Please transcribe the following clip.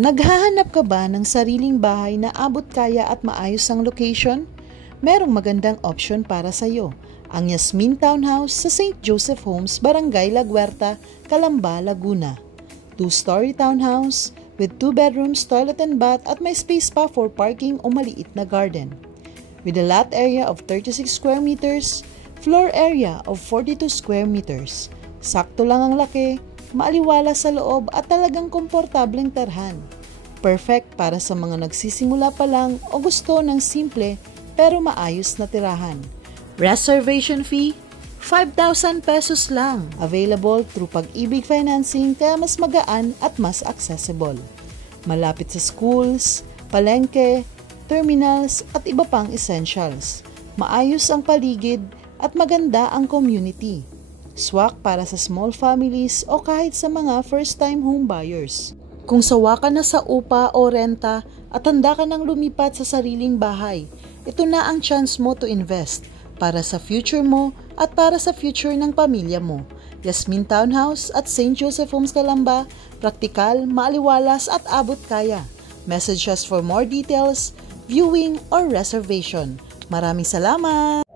Naghahanap ka ba ng sariling bahay na abot kaya at maayos ang location? Merong magandang option para sa iyo. Ang Yasmin Townhouse sa St. Joseph Homes, Barangay La Huerta, Calamba, Laguna. 2-story townhouse with 2 bedrooms, toilet and bath at may space pa for parking o maliit na garden. With a lot area of 36 square meters, floor area of 42 square meters. Sakto lang ang laki, maaliwala sa loob at talagang komportableng terhan. Perfect para sa mga nagsisimula pa lang o gusto ng simple pero maayos na tirahan. Reservation fee, 5,000 pesos lang. Available through Pag-ibig Financing kaya mas magaan at mas accessible. Malapit sa schools, palengke, terminals at iba pang essentials. Maayos ang paligid at maganda ang community. Swak para sa small families o kahit sa mga first-time home buyers. Kung sawa ka na sa upa o renta at handa ka nang lumipat sa sariling bahay, ito na ang chance mo to invest para sa future mo at para sa future ng pamilya mo. Yasmin Townhouse at St. Joseph Homes Calamba, praktikal, maaliwalas at abot kaya. Message us for more details, viewing or reservation. Maraming salamat!